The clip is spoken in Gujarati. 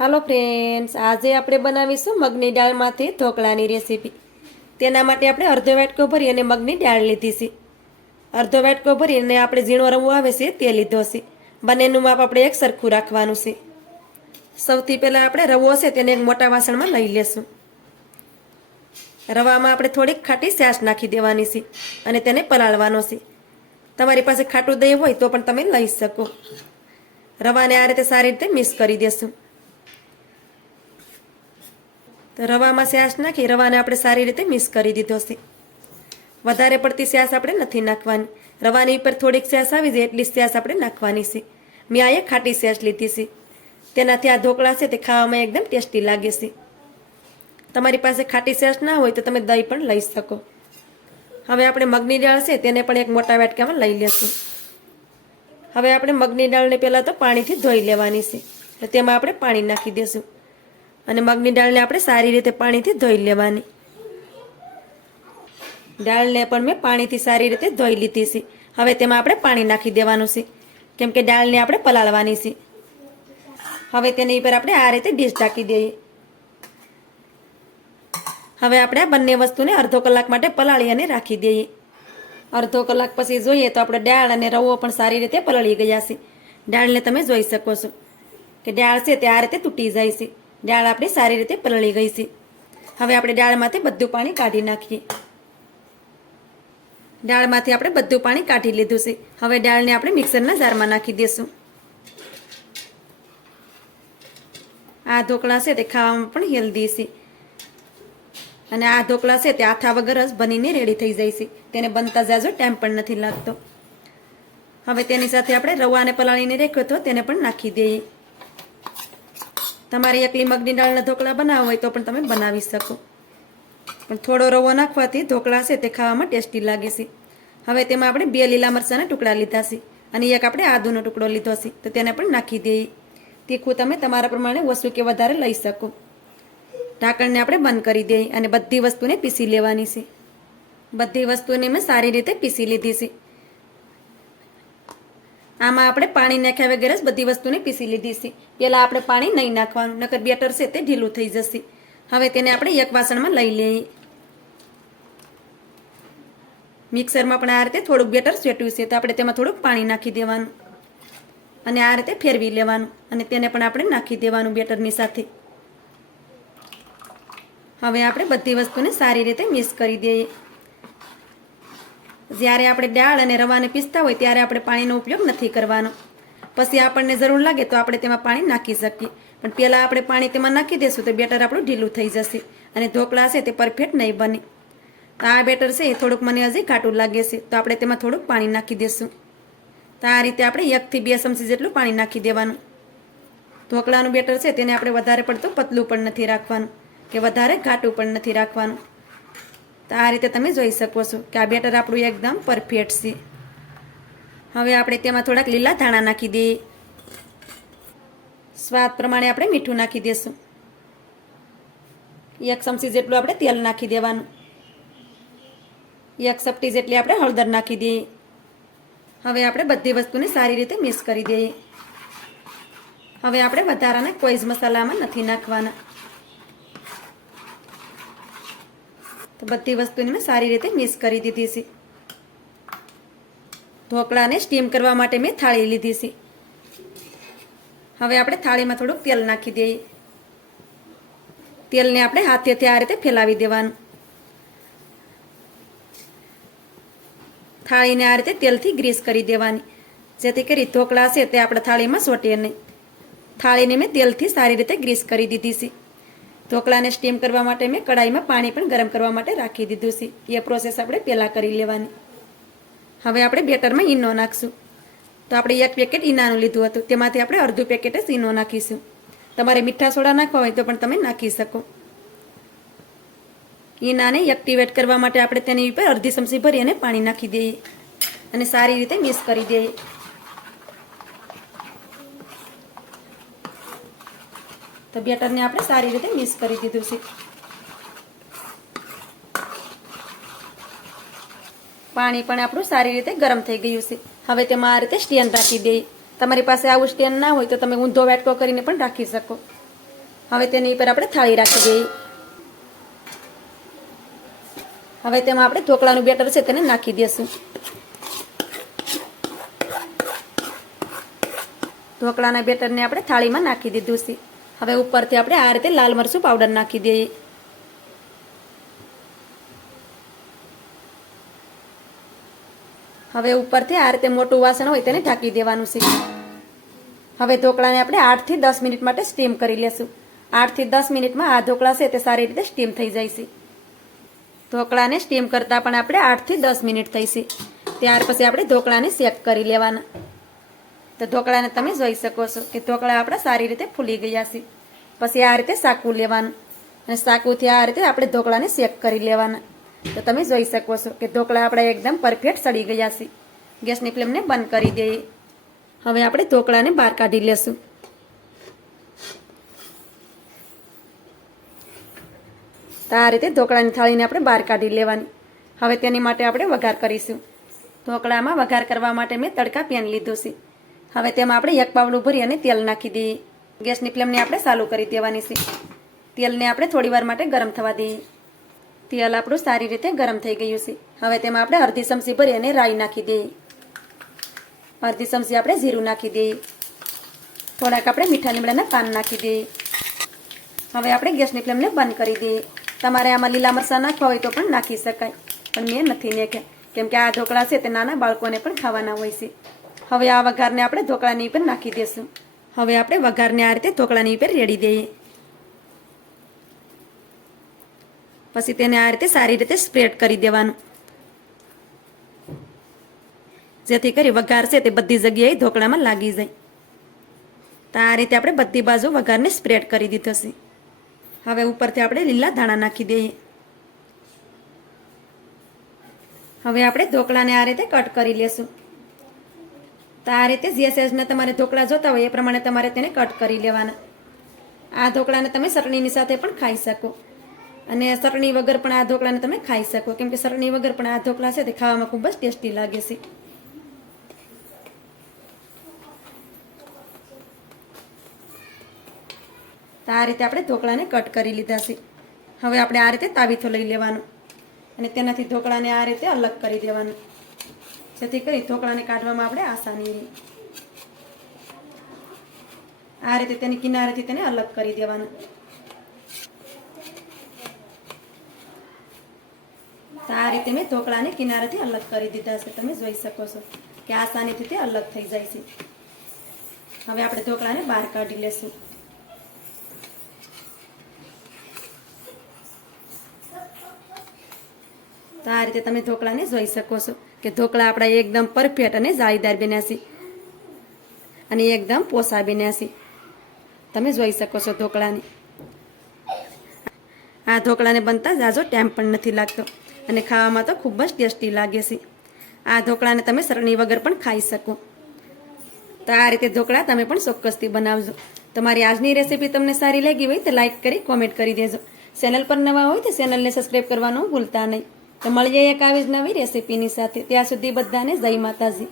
હાલો ફ્રેન્ડ્સ, આજે આપણે બનાવીશું મગની દાળમાંથી ઢોકળાની રેસીપી. તેના માટે આપણે અડધો વાટકો ભરી અને મગની દાળ લીધી છે. અડધો વાટકો ભરી અને આપણે ઝીણો રવો આવે છે તે લીધો છે. બંનેનું માપ આપણે એક સરખું રાખવાનું છે. સૌથી પહેલાં આપણે રવો છે તેને એક મોટા વાસણમાં લઈ લેશું. રવામાં આપણે થોડીક ખાટી છાશ નાખી દેવાની છે અને તેને પલાળવાનો છે. તમારી પાસે ખાટું દહીં હોય તો પણ તમે લઈ શકો. રવાને આ રીતે સારી રીતે મિક્સ કરી દેશું. તો રવામાં છાશ નાખી રવાને આપણે સારી રીતે મિક્સ કરી દીધો છે. વધારે પડતી છાશ આપણે નથી નાખવાની. રવાની ઉપર થોડીક છાશ આવી જાય એટલી છાશ આપણે નાખવાની છે. મેં અહીંયા ખાટી છાશ લીધી છે. તેનાથી આ ઢોકળા છે તે ખાવામાં એકદમ ટેસ્ટી લાગે છે. તમારી પાસે ખાટી છાશ ના હોય તો તમે દહીં પણ લઈ શકો. હવે આપણે મગની દાળ છે તેને પણ એક મોટા વાટકામાં લઈ લેશું. હવે આપણે મગની દાળને પહેલાં તો પાણીથી ધોઈ લેવાની છે. તો તેમાં આપણે પાણી નાખી દઈશું અને મગની દાળને આપણે સારી રીતે પાણીથી ધોઈ લેવાની. દાળને પણ મેં પાણીથી સારી રીતે ધોઈ લીધી છે. હવે તેમાં આપણે પાણી નાખી દેવાનું છે કેમ કે દાળને આપણે પલાળવાની છે. હવે તેની ઉપર આપણે આ રીતે ડીશ ઢાંકી દઈએ. હવે આપણે આ બંને વસ્તુને અડધો કલાક માટે પલાળી અને રાખી દઈએ. અડધો કલાક પછી જોઈએ તો આપણે દાળ અને રવો પણ સારી રીતે પલળી ગયા છે. દાળને તમે જોઈ શકો છો કે દાળ છે તે આ રીતે તૂટી જાય છે. દાળ આપણી સારી રીતે પલળી ગઈ છે. હવે આપણે દાળમાંથી બધું પાણી કાઢી નાખીએ. દાળમાંથી આપણે બધું પાણી કાઢી લીધું છે. હવે દાળને આપણે મિક્સરના જારમાં નાખી દઈશું. આ ઢોકળા છે તે ખાવામાં પણ હેલ્ધી છે અને આ ઢોકળા છે તે આથા વગર જ બનીને રેડી થઈ જાય છે. તેને બનતા જાજો ટાઈમ પણ નથી લાગતો. હવે તેની સાથે આપણે રવાને પલાળીને રાખ્યો તો તેને પણ નાખી દઈએ. તમારે એકલી મગની દાળના ઢોકળા બનાવવા હોય તો પણ તમે બનાવી શકો, પણ થોડો રવો નાખવાથી ઢોકળા છે તે ખાવામાં ટેસ્ટી લાગે છે. હવે તેમાં આપણે 2 લીલા મરચાંના ટુકડા લીધા છે અને એક આપણે આદુનો ટુકડો લીધો છે તો તેને પણ નાખી દઈએ. તીખું તમે તમારા પ્રમાણે ઓછું કે વધારે લઈ શકો. ઢાંકણને આપણે બંધ કરી દઈએ અને બધી વસ્તુને પીસી લેવાની છે. બધી વસ્તુને મેં સારી રીતે પીસી લીધી છે. આમાં આપણે પાણી નાખ્યા વગર જ બધી વસ્તુને પીસી લીધી છે. પહેલાં આપણે પાણી નહીં નાખવાનું, નકર બેટર છે તે ઢીલું થઈ જશે. હવે તેને આપણે એક વાસણમાં લઈ લઈએ. મિક્સરમાં પણ આ રીતે થોડુંક બેટર છેટ્યું છે તો આપણે તેમાં થોડુંક પાણી નાખી દેવાનું અને આ રીતે ફેરવી લેવાનું અને તેને પણ આપણે નાખી દેવાનું બેટરની સાથે. હવે આપણે બધી વસ્તુને સારી રીતે મિક્સ કરી દઈએ. જ્યારે આપણે દાળ અને રવાને પીસતા હોય ત્યારે આપણે પાણીનો ઉપયોગ નથી કરવાનો. પછી આપણને જરૂર લાગે તો આપણે તેમાં પાણી નાખી શકીએ, પણ પહેલાં આપણે પાણી તેમાં નાખી દઈશું તો બેટર આપણું ઢીલું થઈ જશે અને ઢોકળા છે તે પરફેક્ટ નહીં બને. તો આ બેટર છે એ થોડુંક મને હજી ઘાટું લાગે છે તો આપણે તેમાં થોડુંક પાણી નાખી દઈશું. તો આ રીતે આપણે 1 થી 2 ચમચી જેટલું પાણી નાખી દેવાનું. ઢોકળાનું બેટર છે તેને આપણે વધારે પડતું પતલું પણ નથી રાખવાનું કે વધારે ઘાટું પણ નથી રાખવાનું. તો આ રીતે તમે જોઈ શકો છો કે આ બેટર આપણું એકદમ પરફેક્ટ છે. હવે આપણે તેમાં થોડાક લીલા ધાણા નાખી દઈએ. સ્વાદ પ્રમાણે આપણે મીઠું નાખી દઈશું. 1 ચમચી જેટલું આપણે તેલ નાખી દેવાનું. 1 ચપટી જેટલી આપણે હળદર નાખી દઈએ. હવે આપણે બધી વસ્તુને સારી રીતે મિક્સ કરી દઈએ. હવે આપણે વધારાના કોઈ જ મસાલામાં નથી નાખવાના. તો બધી વસ્તુને મેં સારી રીતે મિક્સ કરી દીધી છે. ઢોકળાને સ્ટીમ કરવા માટે મેં થાળી લીધી છે. હવે આપણે થાળીમાં થોડુંક તેલ નાખી દઈએ. તેલને આપણે હાથેથી આ રીતે ફેલાવી દેવાનું. થાળીને આ રીતે તેલથી ગ્રીસ કરી દેવાની જેથી કરી ઢોકળા છે તે આપણા થાળીમાં ચોંટે નહીં. થાળીને મેં તેલથી સારી રીતે ગ્રીસ કરી દીધી છે. ઢોકળાને સ્ટીમ કરવા માટે મેં કડાઈમાં પાણી પણ ગરમ કરવા માટે રાખી દીધું છે. એ પ્રોસેસ આપણે પહેલાં કરી લેવાની. હવે આપણે બેટરમાં ઈનો નાખશું. તો આપણે 1 પેકેટ ઈનાનું લીધું હતું તેમાંથી આપણે અડધું પેકેટ જ ઈનો નાખીશું. તમારે મીઠા સોડા નાખવા હોય તો પણ તમે નાખી શકો. ઈનાને એક્ટિવેટ કરવા માટે આપણે તેની ઉપર અડધી ચમચી ભરી અને પાણી નાખી દઈએ અને સારી રીતે મિક્સ કરી દઈએ. તો બેટરને આપણે સારી રીતે મિક્સ કરી દીધું છે. પાણી પણ આપણું સારી રીતે ગરમ થઈ ગયું છે. હવે તેમાં આ રીતે સ્ટેન્ડ રાખી દઈએ. તમારી પાસે આવું સ્ટેન્ડ ના હોય તો તમે ઊંધો વાટકો કરીને પણ રાખી શકો. હવે તેની ઉપર આપણે થાળી રાખી દઈએ. હવે તેમાં આપણે ઢોકળાનું બેટર છે તેને નાખી દઈશું. ઢોકળાના બેટરને આપણે થાળીમાં નાખી દીધું છે. હવે ઉપરથી આપણે આ રીતે લાલ મરચું પાવડર નાખી દઈએ. હવે ઉપરથી આ રીતે મોટું વાસણ હોય તેને ઢાંકી દેવાનું છે. હવે ઢોકળાને આપણે 8 થી 10 મિનિટ માટે સ્ટીમ કરી લેશું. 8 થી 10 મિનિટમાં આ ઢોકળા છે તે સારી રીતે સ્ટીમ થઈ જાય છે. ઢોકળાને સ્ટીમ કરતાં પણ આપણે 8 થી 10 મિનિટ થઈ છે. ત્યાર પછી આપણે ઢોકળાને શેક કરી લેવાના. તો ઢોકળાને તમે જોઈ શકો છો કે ઢોકળા આપણા સારી રીતે ફૂલી ગયા છે. પછી આ રીતે સાકું લેવાનું અને સાકુંથી આ રીતે આપણે ઢોકળાને શેક કરી લેવાના. તો તમે જોઈ શકો છો કે ઢોકળા આપણા એકદમ પરફેક્ટ સડી ગયા છે. ગેસની ફ્લેમને બંધ કરી દઈએ. હવે આપણે ઢોકળાને બહાર કાઢી લેશું. તો આ રીતે ઢોકળાની થાળીને આપણે બહાર કાઢી લેવાની. હવે તેની માટે આપણે વઘાર કરીશું. ઢોકળામાં વઘાર કરવા માટે મેં તડકા પેન લીધું છે. હવે તેમાં આપણે એક પાવડું ભરી અને તેલ નાખી દઈએ. ગેસની ફ્લેમને આપણે ચાલુ કરી દેવાની છે. તેલને આપણે થોડી વાર માટે ગરમ થવા દઈએ. તેલ આપણું સારી રીતે ગરમ થઈ ગયું છે. હવે તેમાં આપણે અડધી ચમચી ભરી અને રાઈ નાખી દઈએ. અડધી ચમચી આપણે જીરું નાખી દઈએ. થોડાક આપણે મીઠા લીમડાના પાન નાખી દઈએ. હવે આપણે ગેસની ફ્લેમને બંધ કરી દઈએ. તમારે આમાં લીલા મરચાં નાખવા હોય તો પણ નાખી શકાય, પણ મેં નથી નાખ્યા કેમ કે આ ઢોકળા છે તે નાના બાળકોને પણ ખાવાના હોય છે. હવે આ વઘારને આપણે ઢોકળાની ઉપર નાખી દઈશું. હવે આપણે વઘારને આ રીતે ઢોકળાની ઉપર રેડી દઈએ. પછી તેને આ રીતે સારી રીતે સ્પ્રેડ કરી દેવાનું, જેથી કરી વઘાર છે તે બધી જગ્યાએ ઢોકળામાં લાગી જાય. તો આ રીતે આપણે બધી બાજુ વઘારને સ્પ્રેડ કરી દીધો છે. હવે ઉપરથી આપણે લીલા ધાણા નાખી દઈએ. હવે આપણે ઢોકળાને આ રીતે કટ કરી લેશું. તો આ રીતે જે સાઈઝના તમારે ઢોકળા જોતા હોય એ પ્રમાણે તમારે તેને કટ કરી લેવાના. આ ઢોકળાને તમે ચટણીની સાથે પણ ખાઈ શકો અને ચટણી વગર પણ આ ઢોકળાને તમે ખાઈ શકો, કેમ કે ચટણી વગર પણ આ ઢોકળા છે તે ખાવામાં ખૂબ જ ટેસ્ટી લાગે છે. તો આ રીતે આપણે ઢોકળાને કટ કરી લીધા છે. હવે આપણે આ રીતે તાવીથો લઈ લેવાનો અને તેનાથી ઢોકળાને આ રીતે અલગ કરી દેવાનું, જેથી કરી ઢોકળાને કાઢવામાં આપણે આસાની રહે. આ રીતે તેની કિનારેથી તેને અલગ કરી દેવાના. તો આ રીતે મેં ઢોકળાને કિનારેથી અલગ કરી દીધા છે. તમે જોઈ શકો છો કે આસાનીથી તે અલગ થઈ જાય છે. હવે આપણે ઢોકળાને બહાર કાઢી લેશું. તો આ રીતે તમે ઢોકળાને જોઈ શકો છો કે ઢોકળા આપણા એકદમ પરફેક્ટ અને જાળીદાર બન્યા છે અને એકદમ પોસા બન્યા છે. તમે જોઈ શકો છો ઢોકળાને. આ ઢોકળાને બનતા ઝાઝો ટાઈમ પણ નથી લાગતો અને ખાવામાં તો ખૂબ જ ટેસ્ટી લાગે છે. આ ઢોકળાને તમે ચટણી વગર પણ ખાઈ શકો. તો આ રીતે ઢોકળા તમે પણ ચોક્કસથી બનાવજો. તમારી આજની રેસીપી તમને સારી લાગી હોય તો લાઈક કરી કોમેન્ટ કરી દેજો. ચેનલ પર નવા હોય તો ચેનલને સબસ્ક્રાઈબ કરવાનું ભૂલતા નહીં. તો મળીએ એક આવી જ નવી રેસીપીની સાથે. ત્યાં સુધી બધાને જય માતાજી.